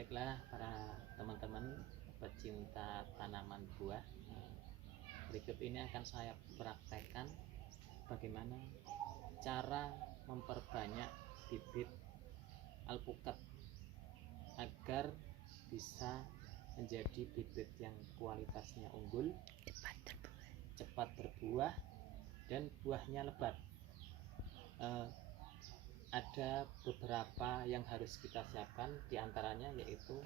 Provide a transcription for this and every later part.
Baiklah para teman-teman pecinta tanaman buah, berikut ini akan saya praktekkan bagaimana cara memperbanyak bibit alpukat agar bisa menjadi bibit yang kualitasnya unggul, cepat berbuah, dan buahnya lebat. Ada beberapa yang harus kita siapkan, diantaranya yaitu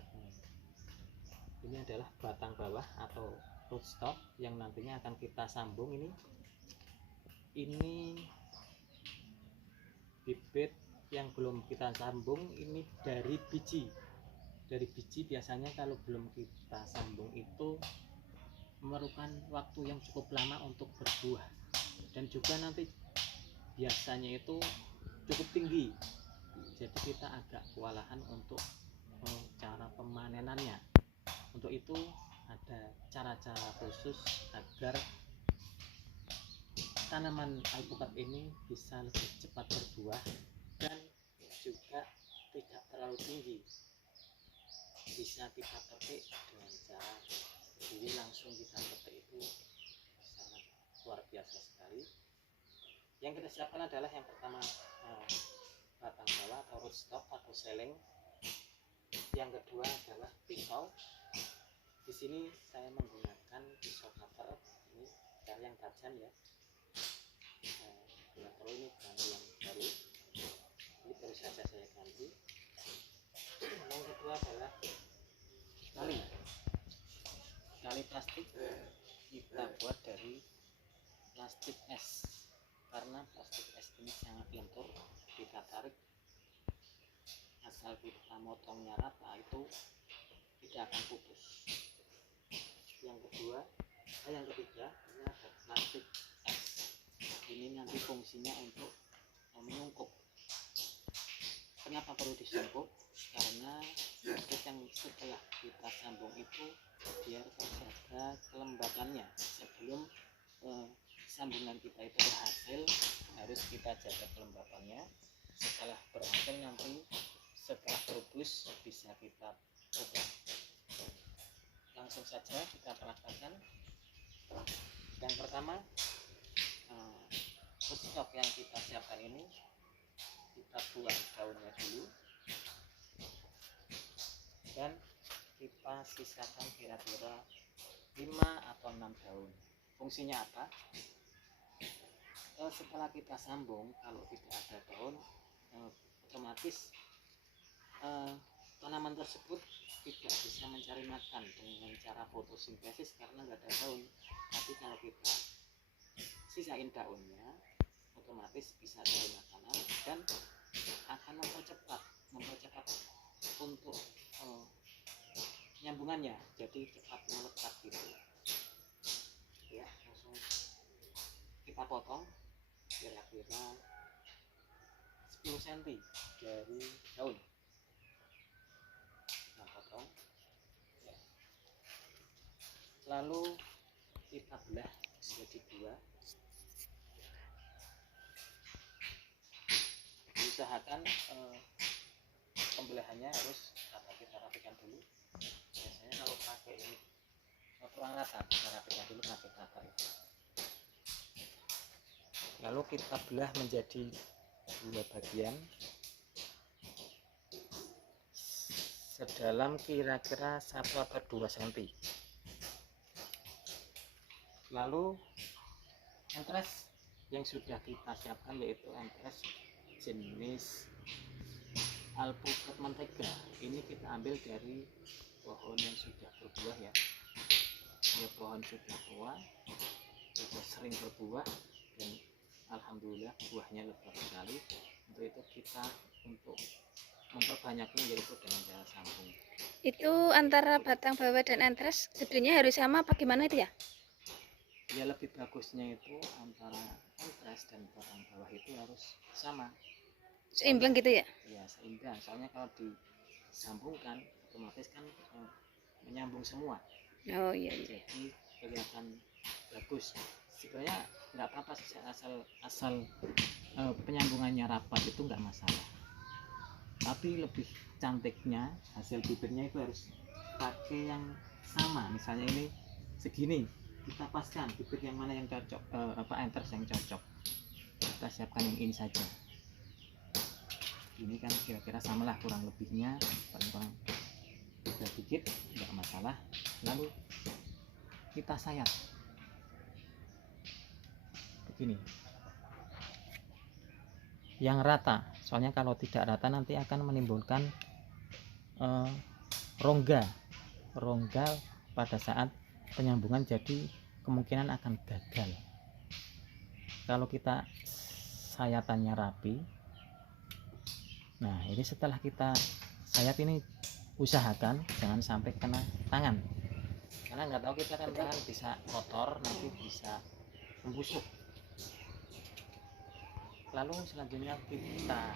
ini adalah batang bawah atau rootstock yang nantinya akan kita sambung. Ini bibit yang belum kita sambung, ini dari biji. Biasanya kalau belum kita sambung itu memerlukan waktu yang cukup lama untuk berbuah, dan juga nanti biasanya itu cukup tinggi, jadi kita agak kewalahan untuk cara pemanenannya. Untuk itu ada cara-cara khusus agar tanaman alpukat ini bisa lebih cepat berbuah dan juga tidak terlalu tinggi. Bisa kita petik dengan cara berdiri langsung kita petik, itu sangat luar biasa sekali. Yang kita siapkan adalah yang pertama batang bawah atau rootstock atau seling. Yang kedua adalah pisau. Di sini saya menggunakan pisau cutter, ini dari yang tajam ya. Kalau ini ganti yang baru, ini baru saja saya ganti. Yang kedua adalah tali plastik. Kita buat dari plastik es, karena plastik es ini sangat lentur. Kita tarik, asal kita motongnya rata, itu tidak akan putus. Yang ketiga ini ada plastik es. Ini nanti fungsinya untuk menyungkup. Kenapa perlu disungkup? Karena plastik yang setelah kita sambung itu biar terjaga kelembapannya. Sebelum sambungan kita itu berhasil, harus kita jaga kelembapannya. Setelah berhasil, nanti setelah berubus bisa kita ubah. Langsung saja kita praktekkan. Yang pertama, rootstock yang kita siapkan ini kita buang daunnya dulu, dan kita sisakan kira-kira 5 atau 6 daun. Fungsinya apa? Setelah kita sambung, kalau tidak ada daun, otomatis tanaman tersebut tidak bisa mencari makan dengan cara fotosintesis karena nggak ada daun. Tapi kalau kita sisain daunnya, otomatis bisa cari makanan dan akan mempercepat untuk nyambungannya, jadi cepat melekat gitu ya. Langsung kita potong kira-kira 10 cm dari daun. Kita potong ya. Lalu kita belah menjadi 2. Usahakan pembelahannya harus kita rapikan dulu. Biasanya kalau pakai ini kurang rata, kita rapikan dulu pakai tata itu. Lalu kita belah menjadi 2 bagian sedalam kira-kira 1 atau 2 cm. Lalu entres yang sudah kita siapkan yaitu entres jenis alpukat mentega. Ini kita ambil dari pohon yang sudah berbuah ya. Pohon sudah tua, sudah sering berbuah, dan alhamdulillah buahnya lebat sekali. Untuk itu kita untuk memperbanyaknya yaitu dengan cara sambung. Itu antara batang bawah dan entres gedenya harus sama apa gimana itu ya? Ya, lebih bagusnya itu antara entres dan batang bawah itu harus sama, Seimbang gitu ya? Ya, seimbang. Soalnya kalau disambungkan otomatis kan menyambung semua. Oh iya. Jadi kelihatan bagus. Sebenarnya nggak apa-apa sih, asal penyambungannya rapat itu nggak masalah. Tapi lebih cantiknya hasil bibitnya itu harus pakai yang sama. Misalnya ini segini, kita paskan bibit yang mana yang cocok, anthrax yang cocok, kita siapkan yang ini saja. Ini kan kira-kira samalah kurang lebihnya, paling beda dikit nggak masalah. Lalu kita sayat begini yang rata, soalnya kalau tidak rata nanti akan menimbulkan rongga pada saat penyambungan, jadi kemungkinan akan gagal. Kalau kita sayatannya rapi, nah ini setelah kita sayat ini usahakan jangan sampai kena tangan, karena nggak tahu kita kan tangan bisa kotor, nanti bisa membusuk. Lalu selanjutnya kita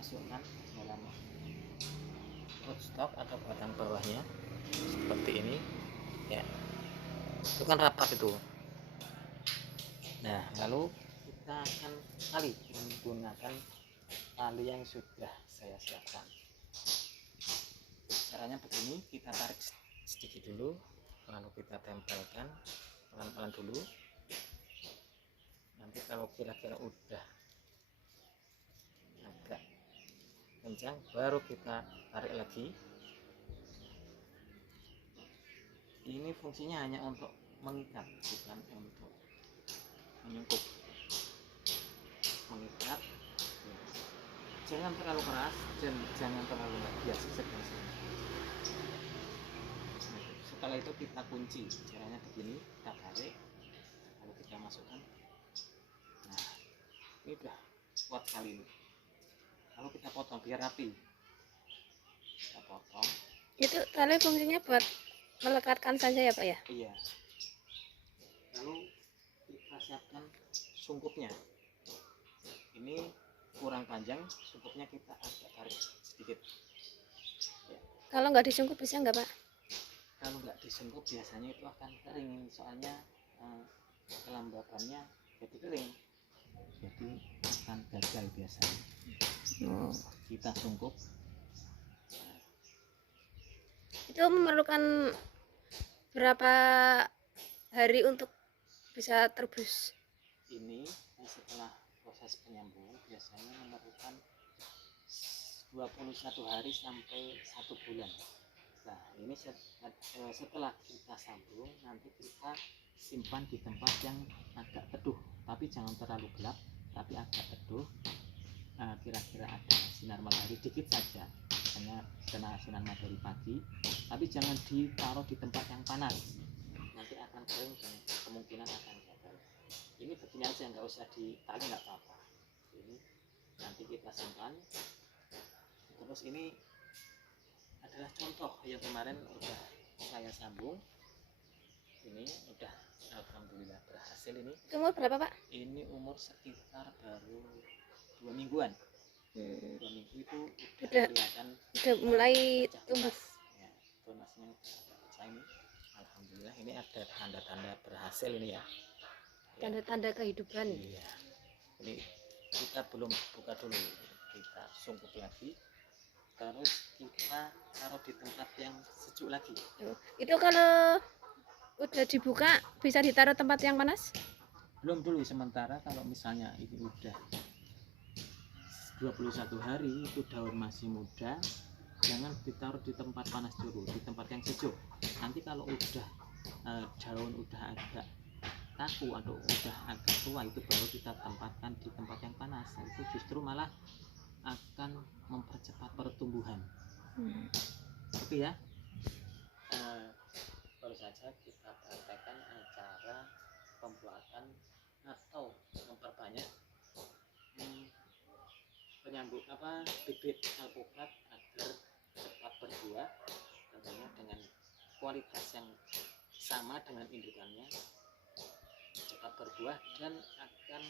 masukkan dalam rootstock atau batang bawahnya seperti ini ya, itu kan rapat itu. Nah lalu kita akan tali menggunakan tali yang sudah saya siapkan. Caranya begini, kita tarik sedikit dulu, lalu kita tempelkan pelan-pelan dulu. Nanti kalau kira-kira udah agak kencang, baru kita tarik lagi. Ini fungsinya hanya untuk mengikat, bukan untuk menyungkup. Mengikat, jangan terlalu keras dan jangan terlalu biasa, sedang. Setelah itu kita kunci. Caranya begini, kita tarik, lalu kita masukkan. Nah ini udah kuat kali ini. Lalu kita potong biar rapi, kita potong. Itu tali fungsinya buat melekatkan saja ya Pak ya? Iya. Lalu kita siapkan sungkupnya. Ini kurang panjang, sungkupnya kita agak tarik sedikit ya. Kalau nggak disungkup bisa nggak Pak? Kalau nggak disungkup biasanya itu akan kering, soalnya kelembapannya jadi kering, jadi akan gagal biasanya. Kita sungkup. Itu memerlukan berapa hari untuk bisa terbus? Ini setelah proses penyambungan biasanya memerlukan 21 hari sampai 1 bulan. Nah ini setelah kita sambung, nanti kita simpan di tempat yang agak teduh, tapi jangan terlalu gelap, tapi agak teduh. Kira-kira ada sinar matahari dikit saja, hanya kena sinar matahari pagi, tapi jangan ditaruh di tempat yang panas, nanti akan kering dan kemungkinan akan gagal. Ini begini aja, nggak usah ditali, nggak apa-apa. Ini nanti kita simpan. Terus ini adalah contoh yang kemarin udah saya sambung. Ini udah alhamdulillah berhasil. Ini Umur berapa Pak? ini umur sekitar baru 2 mingguan. 2 minggu itu udah kelihatan, udah mulai tumbuh ya, tunasnya udah pecah ini. Alhamdulillah ini ada tanda-tanda berhasil ini ya, tanda-tanda kehidupan. Iya. Ini kita belum buka dulu, kita sungkup lagi, terus kita taruh di tempat yang sejuk lagi. Itu kalau udah dibuka bisa ditaruh tempat yang panas? Belum dulu, sementara kalau misalnya ini udah 21 hari, itu daun masih muda, jangan ditaruh di tempat panas dulu, di tempat yang sejuk. Nanti kalau udah daun udah agak kaku atau udah agak tua, itu baru kita tempatkan di tempat yang panas. Itu justru malah akan mempercepat pertumbuhan. Oke ya, baru saja kita praktekkan cara pembuatan atau memperbanyak penyambung bibit alpukat agar cepat berbuah, tentunya dengan kualitas yang sama dengan indukannya, cepat berbuah dan akan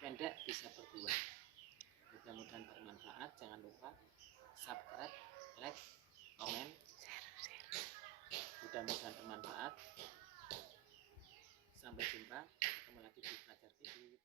pendek bisa berbuah. Mudah-mudahan bermanfaat. Jangan lupa subscribe, like, komen. Mudah-mudahan bermanfaat. Sampai jumpa, ketemu lagi di Fajar TV.